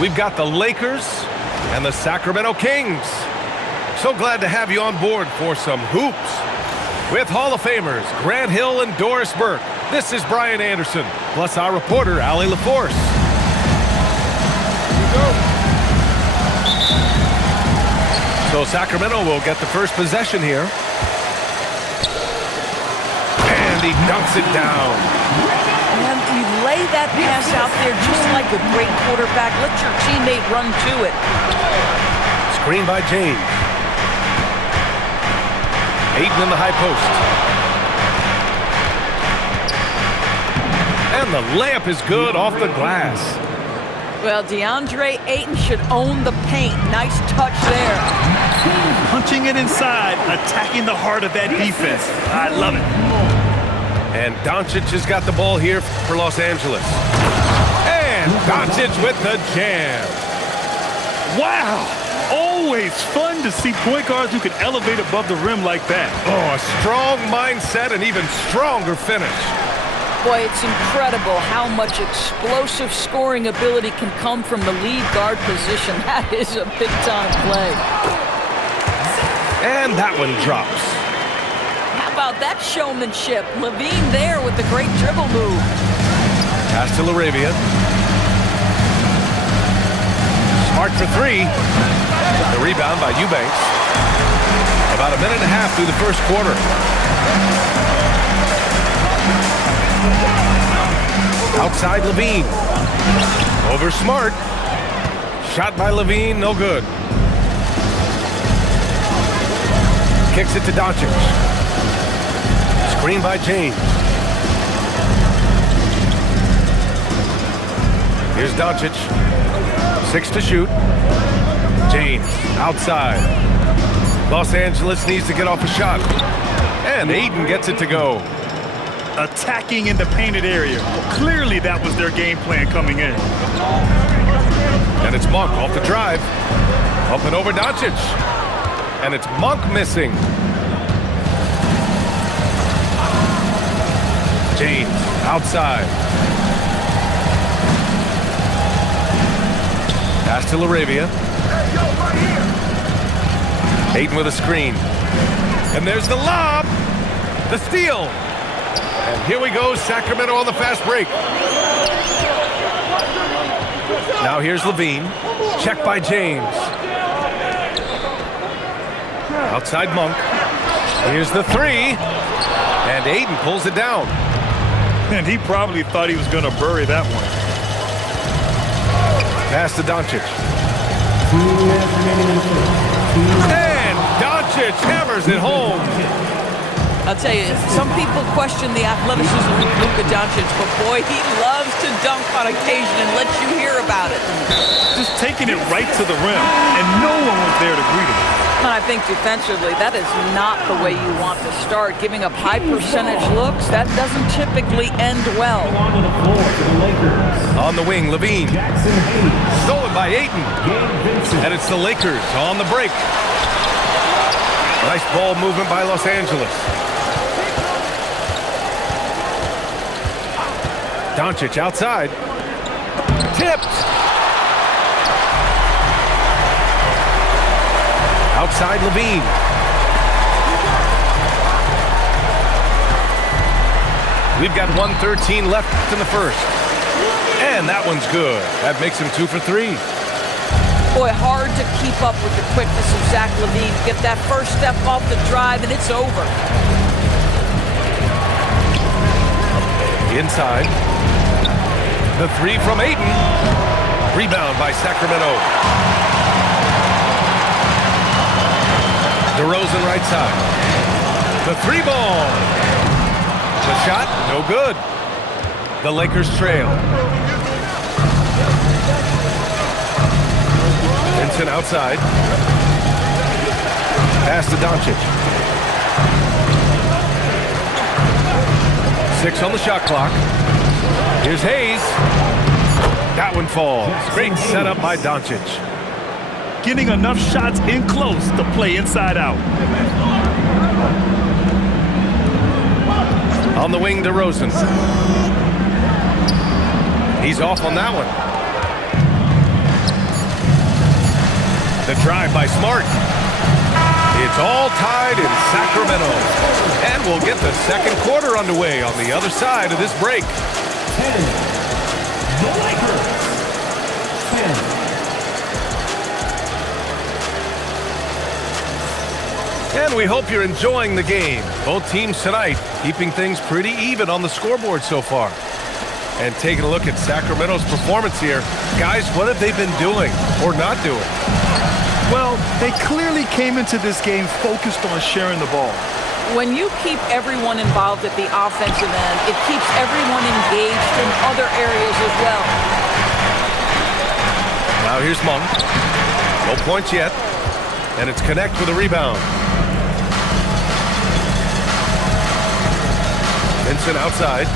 we've got the Lakers and the Sacramento Kings. So glad to have you on board for some hoops. With Hall of Famers Grant Hill and Doris Burke, this is Brian Anderson, plus our reporter, Allie LaForce. Here we go. So Sacramento will get the first possession here. And he dunks it down. And you lay that pass out there just like a great quarterback. Let your teammate run to it. Screen by James. Ayton in the high post. And the layup is good off the glass. Well, DeAndre Ayton should own the paint. Nice touch there. Punching it inside, attacking the heart of that defense. I love it. And Doncic has got the ball here for Los Angeles. And Doncic with the jam. Wow! Always fun to see point guards who can elevate above the rim like that. Oh, a strong mindset and even stronger finish. Boy, it's incredible how much explosive scoring ability can come from the lead guard position. That is a big-time play. And that one drops. How about that showmanship? Levine there with the great dribble move. Pass to LaRavia. Smart for three. The rebound by Eubanks. About a minute and a half through the first quarter. Outside Levine. Over Smart. Shot by Levine, no good. Kicks it to Doncic. Screen by James. Here's Doncic. 6 to shoot. James outside. Los Angeles needs to get off a shot. And Ayton gets it to go. Attacking in the painted area. Clearly that was their game plan coming in. And it's Monk off the drive. Up and over Doncic. And it's Monk missing. James outside. Pass to LaRavia. Ayton with a screen. And there's the lob. The steal. And here we go, Sacramento on the fast break. Now here's Levine. Check by James. Outside Monk. Here's the three. And Ayton pulls it down. And he probably thought he was going to bury that one. Pass to Doncic. And Doncic hammers it home. I'll tell you, some people question the athleticism of Luka Doncic, but boy, he loves to dunk on occasion and let you hear about it. Just taking it right to the rim, and no one was there to greet him. And I think defensively, that is not the way you want to start. Giving up high percentage looks, that doesn't typically end well. On the wing, Levine. Stolen by Ayton. And it's the Lakers on the break. Nice ball movement by Los Angeles. Doncic outside. Tipped. Outside Levine. We've got 1:13 left in the first. And that one's good. That makes him 2 for 3. Boy, hard to keep up with the quickness of Zach Levine. Get that first step off the drive, and it's over. Inside. The three from Ayton. Rebound by Sacramento. DeRozan right side. The three ball. The shot, no good. The Lakers trail. Vincent outside. Pass to Doncic. 6 on the shot clock. Here's Hayes. That one falls. Great setup by Doncic. Getting enough shots in close to play inside out. On the wing, DeRozan. He's off on that one. The drive by Smart. It's all tied in Sacramento. And we'll get the second quarter underway on the other side of this break. 10. The Lakers. 10. And we hope you're enjoying the game. Both teams tonight keeping things pretty even on the scoreboard so far. And taking a look at Sacramento's performance here. Guys, what have they been doing or not doing? Well, they clearly came into this game focused on sharing the ball. When you keep everyone involved at the offensive end, it keeps everyone engaged in other areas as well. Now here's Monk. No points yet. And it's Connect with a rebound. Vincent outside.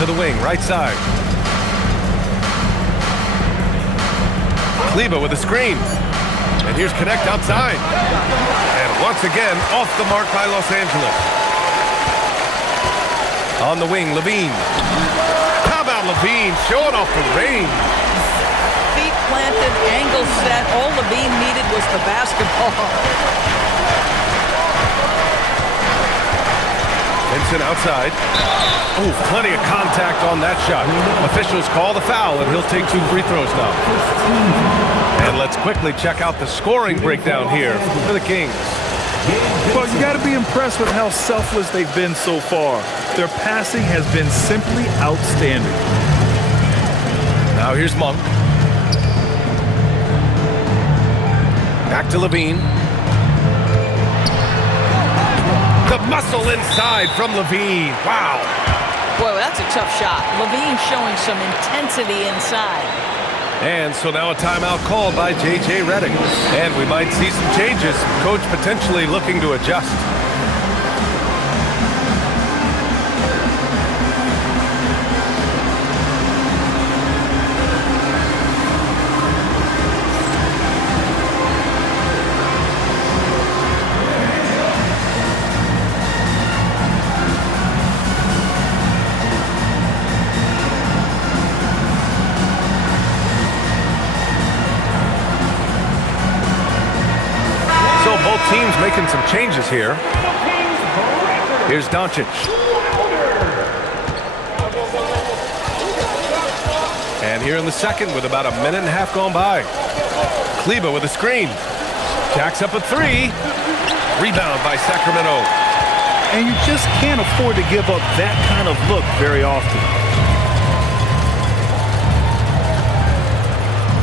To the wing, right side. Kleba with a screen. And here's Connect outside. And once again, off the mark by Los Angeles. On the wing, Levine. How about Levine showing off the range? Feet planted, angle set. All Levine needed was the basketball. Vincent outside. Oh, plenty of contact on that shot. Officials call the foul, and he'll take 2 free throws now. And let's quickly check out the scoring breakdown here for the Kings. Well, you got to be impressed with how selfless they've been so far. Their passing has been simply outstanding. Now here's Monk. Back to Levine. The muscle inside from Levine. Wow. Boy, that's a tough shot. Levine showing some intensity inside. And so now a timeout called by J.J. Redick. And we might see some changes. Coach potentially looking to adjust. Teams making some changes here. Here's Doncic. And here in the second with about a minute and a half gone by. Kleba with a screen. Jacks up a 3. Rebound by Sacramento. And you just can't afford to give up that kind of look very often.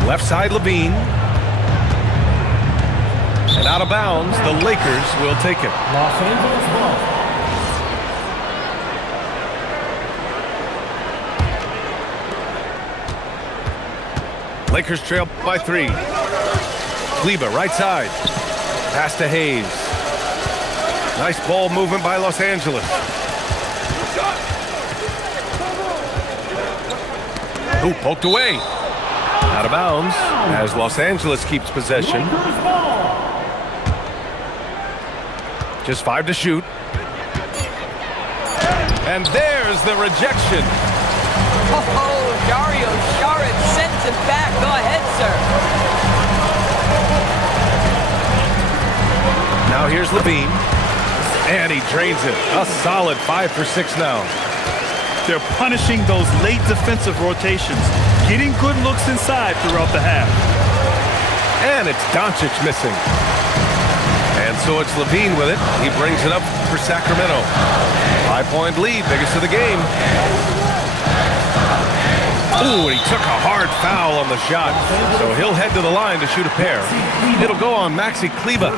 Left side Levine. And out of bounds, the Lakers will take it. Los Angeles ball. Lakers trail by 3. Kleba, right side. Pass to Hayes. Nice ball movement by Los Angeles. Ooh, poked away. Out of bounds as Los Angeles keeps possession. Just 5 to shoot. And there's the rejection. Oh, Dario Saric sends it back. Go ahead, sir. Now here's Levine. And he drains it. A solid 5 for 6 now. They're punishing those late defensive rotations, getting good looks inside throughout the half. And it's Doncic missing. And so it's Levine with it. He brings it up for Sacramento. 5-point lead, biggest of the game. Ooh, and he took a hard foul on the shot. So he'll head to the line to shoot a pair. It'll go on Maxi Kleba.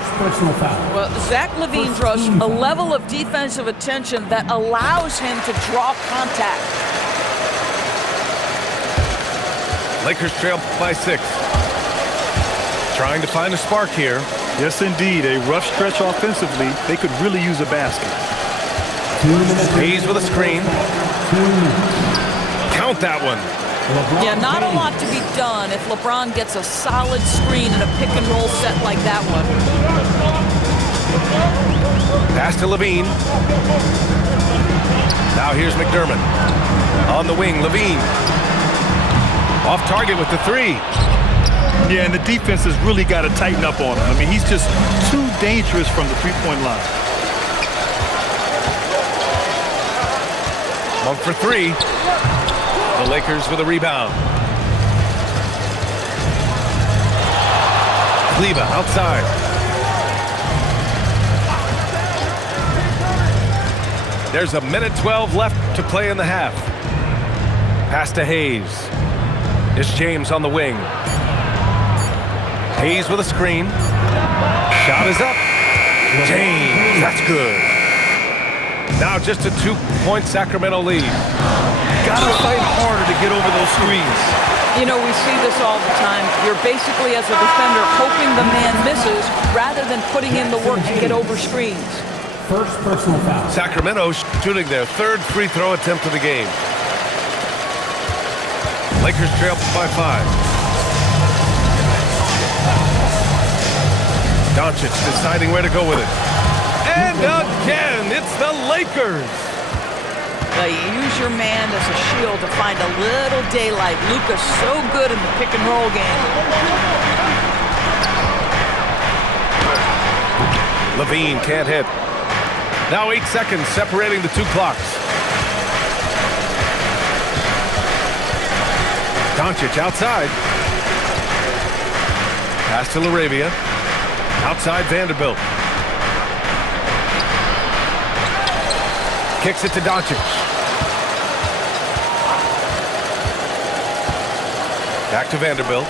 Well, Zach Levine draws a level of defensive attention that allows him to draw contact. Lakers trail by 6. Trying to find a spark here. Yes, indeed. A rough stretch offensively. They could really use a basket. Hayes with a screen. Count that one. Yeah, not a lot to be done if LeBron gets a solid screen in a pick-and-roll set like that one. Pass to Levine. Now here's McDermott. On the wing, Levine. Off target with the three. Yeah, and the defense has really got to tighten up on him. I mean, he's just too dangerous from the three-point line. 1 for 3. The Lakers with a rebound. Kleba outside. There's a minute 12 left to play in the half. Pass to Hayes. It's James on the wing. Hayes with a screen. Shot is up. James, that's good. Now just a 2-point Sacramento lead. Gotta fight harder to get over those screens. You know, we see this all the time. You're basically, as a defender, hoping the man misses rather than putting in the work to get over screens. First personal foul. Sacramento shooting their third free throw attempt of the game. Lakers trail by 5. Doncic deciding where to go with it. And again, it's the Lakers. You use your man as a shield to find a little daylight. Luka's so good in the pick and roll game. Levine can't hit. Now 8 seconds separating the two clocks. Doncic outside. Pass to LaRavia. Outside Vanderbilt. Kicks it to Doncic. Back to Vanderbilt.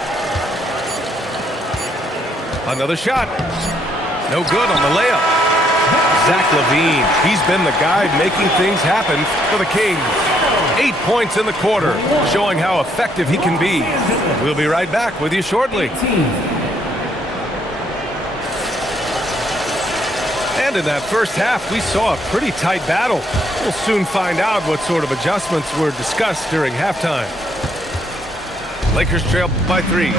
Another shot. No good on the layup. Zach LaVine, he's been the guy making things happen for the Kings. 8 points in the quarter, showing how effective he can be. We'll be right back with you shortly. And in that first half, we saw a pretty tight battle. We'll soon find out what sort of adjustments were discussed during halftime. Lakers trail by 3.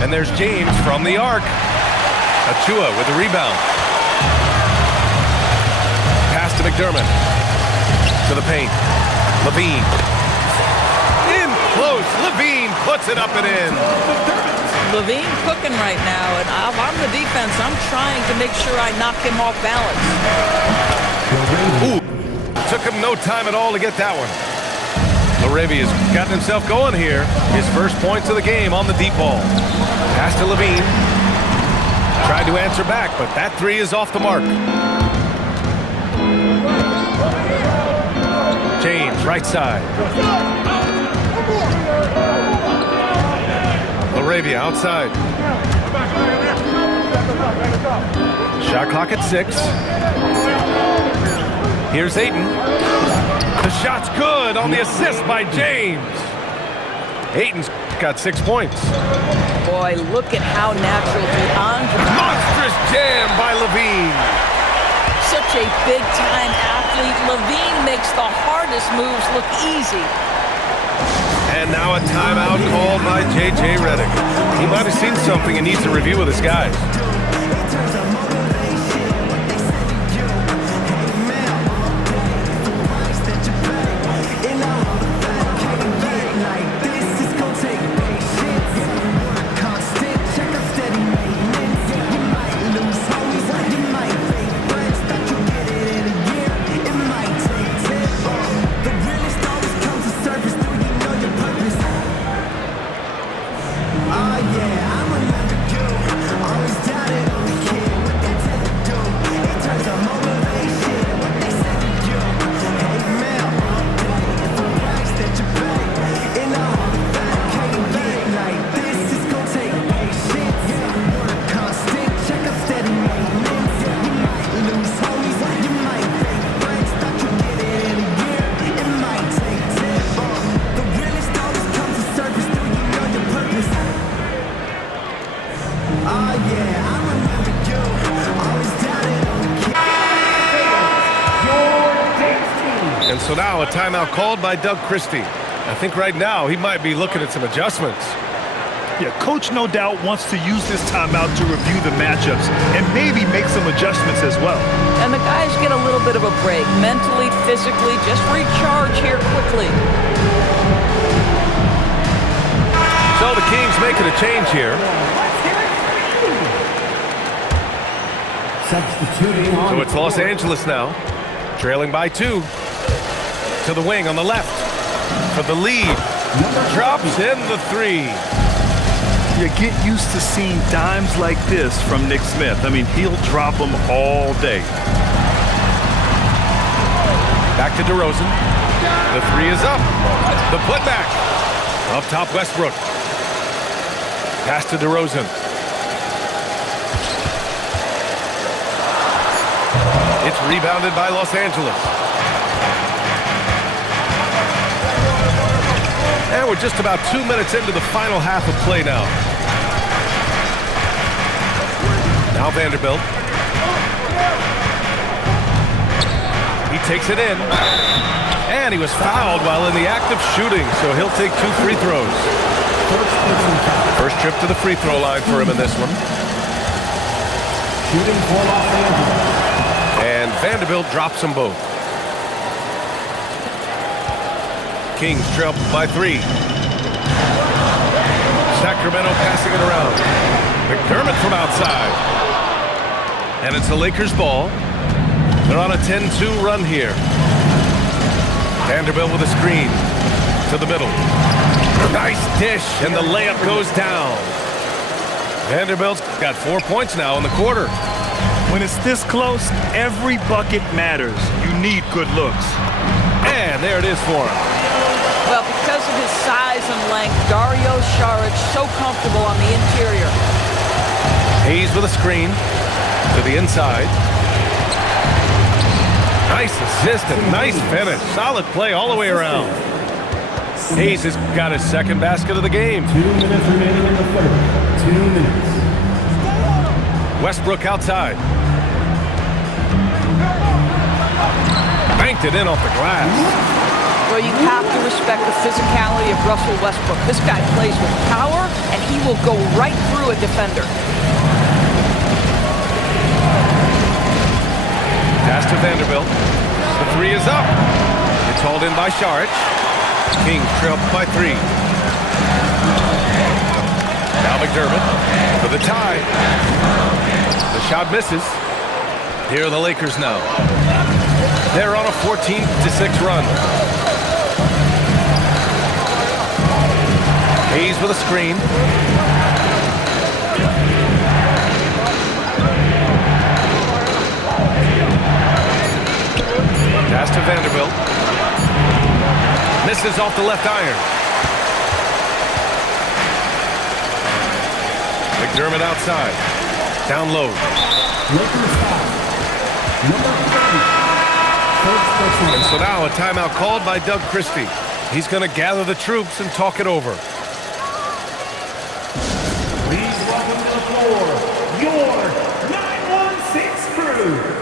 And there's James from the arc. Achua with the rebound. Pass to McDermott. To the paint. Levine. In close. Levine puts it up and in. Levine cooking right now, and if I'm the defense, I'm trying to make sure I knock him off balance. Ooh. Took him no time at all to get that one. LaRavia's gotten himself going here. His first points of the game on the deep ball. Pass to Levine. Tried to answer back, but that three is off the mark. James, right side. LaRavia outside. Shot clock at 6. Here's Ayton. The shot's good on the assist by James. Ayton's got 6 points. Boy, look at how natural DeAndre. Monstrous jam by Levine. Such a big-time athlete. Levine makes the hardest moves look easy. And now a timeout called by J.J. Redick. He might have seen something and needs to review with his guys. And so now a timeout called by Doug Christie. I think right now he might be looking at some adjustments. Yeah, coach no doubt wants to use this timeout to review the matchups and maybe make some adjustments as well. And the guys get a little bit of a break, mentally, physically, just recharge here quickly. making a change here. Substituting on. So it's Los Angeles now, trailing by 2. To the wing on the left for the lead. Drops in the 3. You get used to seeing dimes like this from Nick Smith. I mean, he'll drop them all day. Back to DeRozan. The 3 is up. The putback. Up top, Westbrook. Pass to DeRozan. It's rebounded by Los Angeles. And we're just about 2 minutes into the final half of play now. Now Vanderbilt. He takes it in. And he was fouled while in the act of shooting, so he'll take 2 free throws. First trip to the free throw line for him in this one. Shooting for Los Angeles. And Vanderbilt drops them both. Kings trail by 3. Sacramento passing it around. McDermott from outside. And it's the Lakers' ball. They're on a 10-2 run here. Vanderbilt with a screen to the middle. Nice dish, and the layup goes down. Vanderbilt's got 4 points now in the quarter. When it's this close, every bucket matters. You need good looks. And there it is for him. Well, because of his size and length, Dario Saric so comfortable on the interior. Hayes with a screen to the inside. Nice assist and nice finish. Solid play all the way around. Hayes has got his second basket of the game. 2 minutes remaining in the third. 2 minutes. Westbrook outside. Banked it in off the glass. Well, you have to respect the physicality of Russell Westbrook. This guy plays with power, and he will go right through a defender. Pass to Vanderbilt. The 3 is up. It's hauled in by Saric. Kings trail by 3. Now McDermott for the tie. The shot misses. Here are the Lakers now. They're on a 14-6 run. Hayes with a screen. Pass to Vanderbilt. Misses off the left iron. McDermott outside. Down low. Lakers foul. Number 30. First personal And so foul. now a timeout called by Doug Christie. He's going to gather the troops and talk it over. Please welcome to the floor, your 916 crew.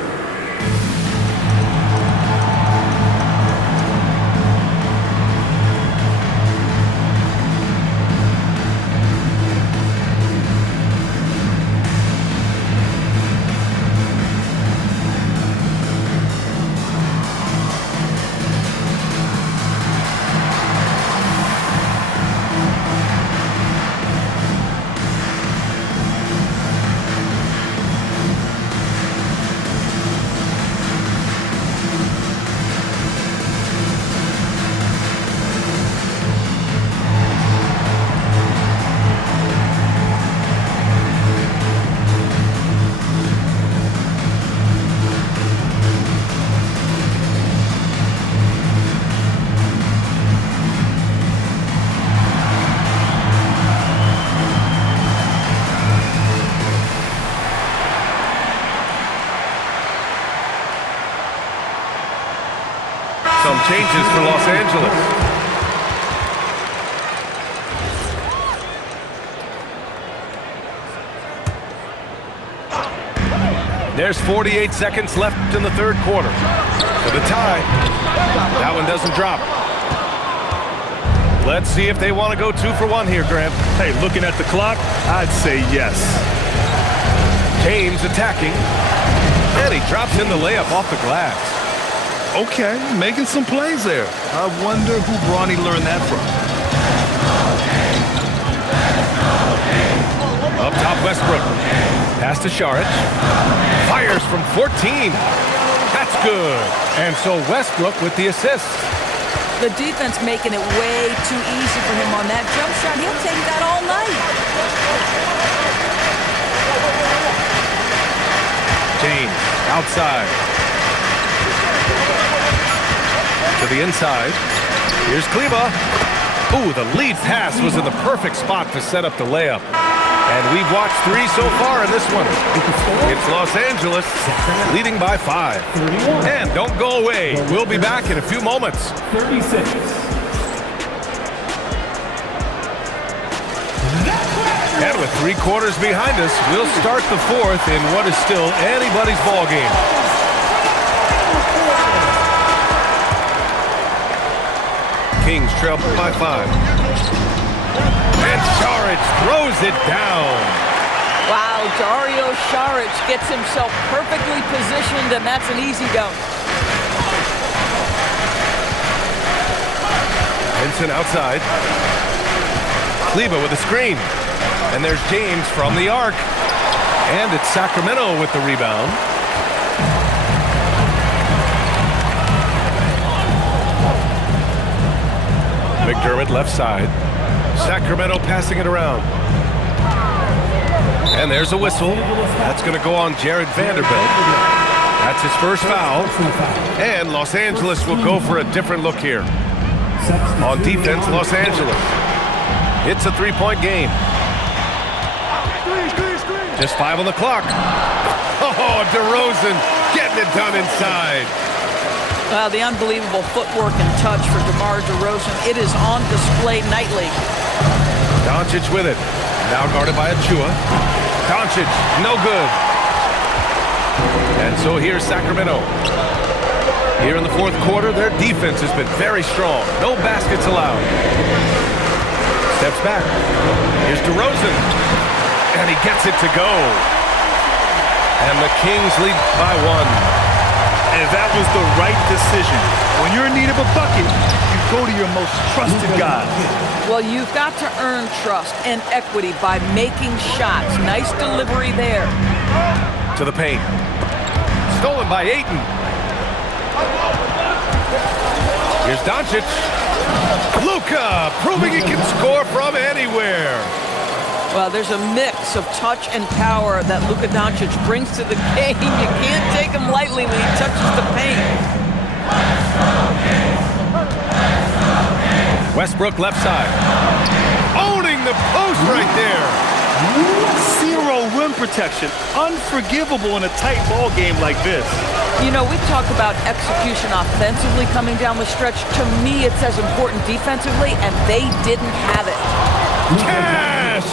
Some changes for Los Angeles. There's 48 seconds left in the third quarter. For the tie. That one doesn't drop. Let's see if they want to go 2 for 1 here, Grant. Hey, looking at the clock, I'd say yes. James attacking. And he drops in the layup off the glass. Okay, making some plays there. I wonder who Bronny learned that from. Pass to Saric. Fires from 14. That's good. And so Westbrook with the assist. The defense making it way too easy for him on that jump shot. He'll take that all night. James outside. To the inside. Here's Kleba. Ooh, the lead pass was in the perfect spot to set up the layup. And we've watched 3 so far in this one. It's Los Angeles leading by 5. And don't go away. We'll be back in a few moments. 36. And with 3 quarters behind us, we'll start the 4th in what is still anybody's ball game. Kings trail by 5. And Saric throws it down. Wow, Dario Saric gets himself perfectly positioned, and that's an easy dunk. Vincent outside. Kleba with a screen. And there's James from the arc. And it's Sacramento with the rebound. McDermott left side. Sacramento passing it around. And there's a whistle. That's going to go on Jared Vanderbilt. That's his first foul. And Los Angeles will go for a different look here. On defense, Los Angeles. It's a 3-point game. Just 5 on the clock. Oh, DeRozan getting it done inside. Well, the unbelievable footwork and touch for DeMar DeRozan. It is on display nightly. Doncic with it. Now guarded by Achua. Doncic, no good. And so here's Sacramento. Here in the 4th quarter, their defense has been very strong. No baskets allowed. Steps back. Here's DeRozan. And he gets it to go. And the Kings lead by 1. And that was the right decision. When you're in need of a bucket, you go to your most trusted guy. Well, you've got to earn trust and equity by making shots. Nice delivery there. To the paint. Stolen by Ayton. Here's Doncic. Luka proving he can score from anywhere. Well, there's a mix of touch and power that Luka Doncic brings to the game. You can't take him lightly when he touches the paint. Westbrook left side. Owning the post right there. 0 rim protection. Unforgivable in a tight ball game like this. You know, we talk about execution offensively coming down the stretch. To me, it's as important defensively, and they didn't have it. Cash!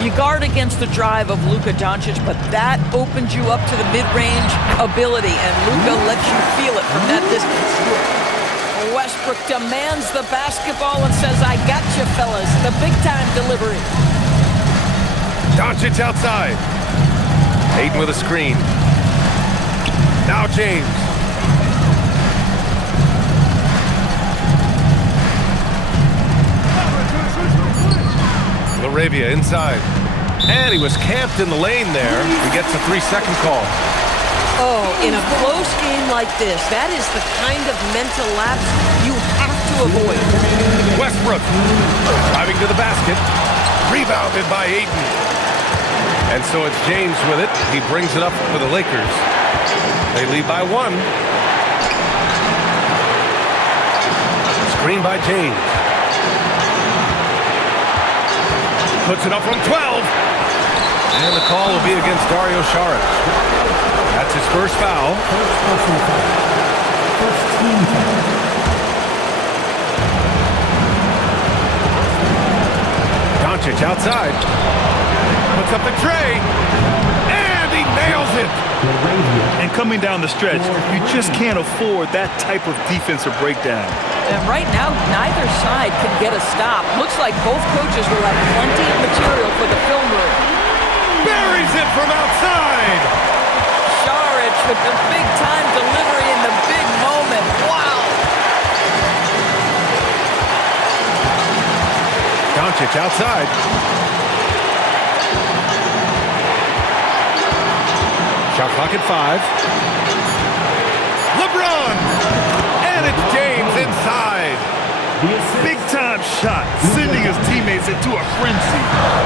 You guard against the drive of Luka Doncic, but that opens you up to the mid-range ability, and Luka lets you feel it from that distance. Westbrook demands the basketball and says, I got you, fellas. The big-time delivery. Doncic outside. Ayton with a screen. Now James. Laravia inside. And he was camped in the lane there. He gets a 3-second call. Oh, in a close game like this, that is the kind of mental lapse you have to avoid. Westbrook driving to the basket. Rebounded by Ayton. And so it's James with it. He brings it up for the Lakers. They lead by 1. Screen by James. Puts it up from 12. And the call will be against Dario Saric. That's his first foul. First personal foul. First team foul. Doncic outside. Puts up the tray. And he nails it. And coming down the stretch, you just can't afford that type of defensive breakdown. And right now, neither side can get a stop. Looks like both coaches will have plenty of material for the film room. Buries it from outside. Saric with the big-time delivery in the big moment. Wow. Doncic outside. Shot clock at 5. LeBron! And it's James inside. Big-time shot, sending his teammates into a frenzy.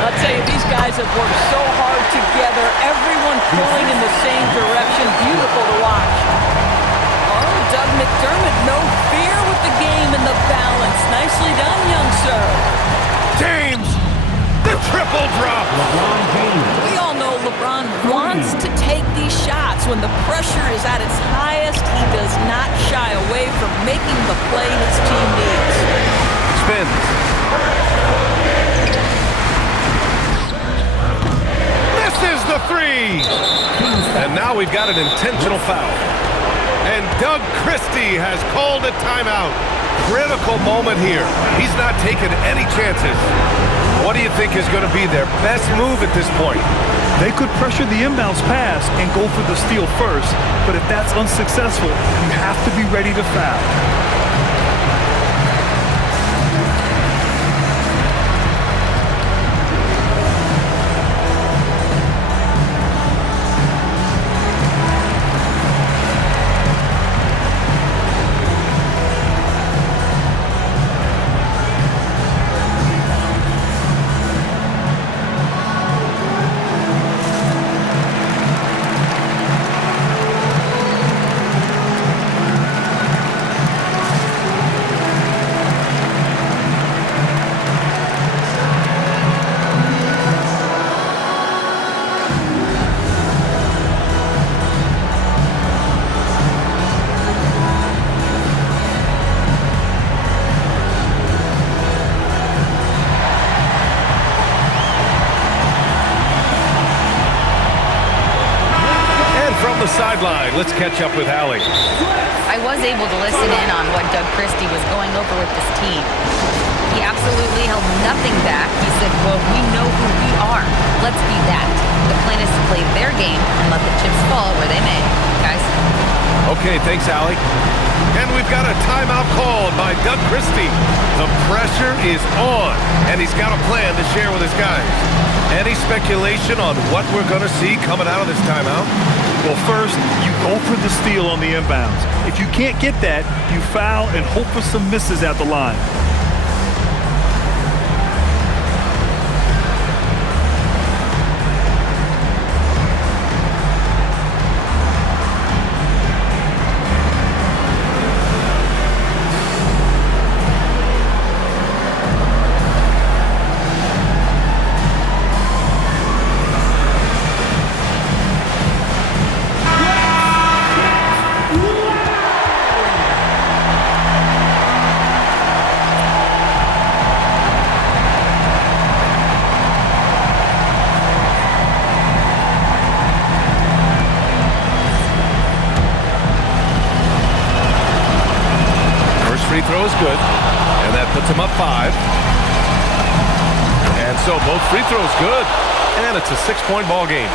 I'll tell you, these guys have worked so hard together, everyone pulling in the same direction. Beautiful to watch. Oh, Doug McDermott, no fear with the game and the balance. Nicely done, young sir. James! The triple drop! LeBron James. We all know LeBron wants to take these shots. When the pressure is at its highest, he does not shy away from making the play his team needs. Spins. Misses the 3! And now we've got an intentional foul. And Doug Christie has called a timeout. Critical moment here. He's not taking any chances. What do you think is going to be their best move at this point? They could pressure the inbounds pass and go for the steal first, but if that's unsuccessful, you have to be ready to foul. Sideline. Let's catch up with Allie. I was able to listen in on what Doug Christie was going over with this team. He absolutely held nothing back. He said, well, we know who we are. Let's be that. The plan is to play their game and let the chips fall where they may. Guys? Okay, thanks, Allie. And we've got a timeout called by Doug Christie. The pressure is on, and he's got a plan to share with his guys. Any speculation on what we're going to see coming out of this timeout? Well, first, you go for the steal on the inbounds. If you can't get that, you foul and hope for some misses at the line. Free throw is good, and that puts him up 5. And so both free throws good, and it's a 6-point ball game.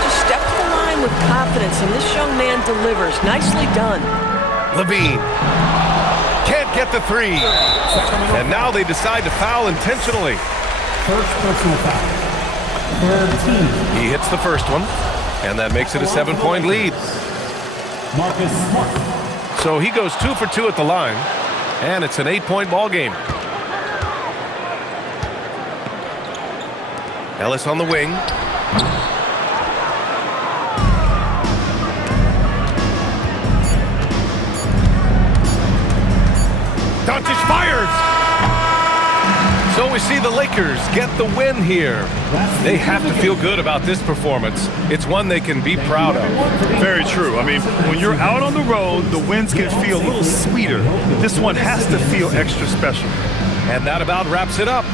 Just step to the line with confidence, and this young man delivers. Nicely done. Levine can't get the 3, and now they decide to foul intentionally. First personal foul. Third team. He hits the first one, and that makes it a 7-point lead. Marcus Smart. So he goes 2 for 2 at the line, and it's an 8-point ball game. Ellis on the wing. Doncic fires! So we see the Lakers get the win here. They have to feel good about this performance. It's one they can be proud of. Very true. I mean, when you're out on the road, the wins can feel a little sweeter. This one has to feel extra special. And that about wraps it up.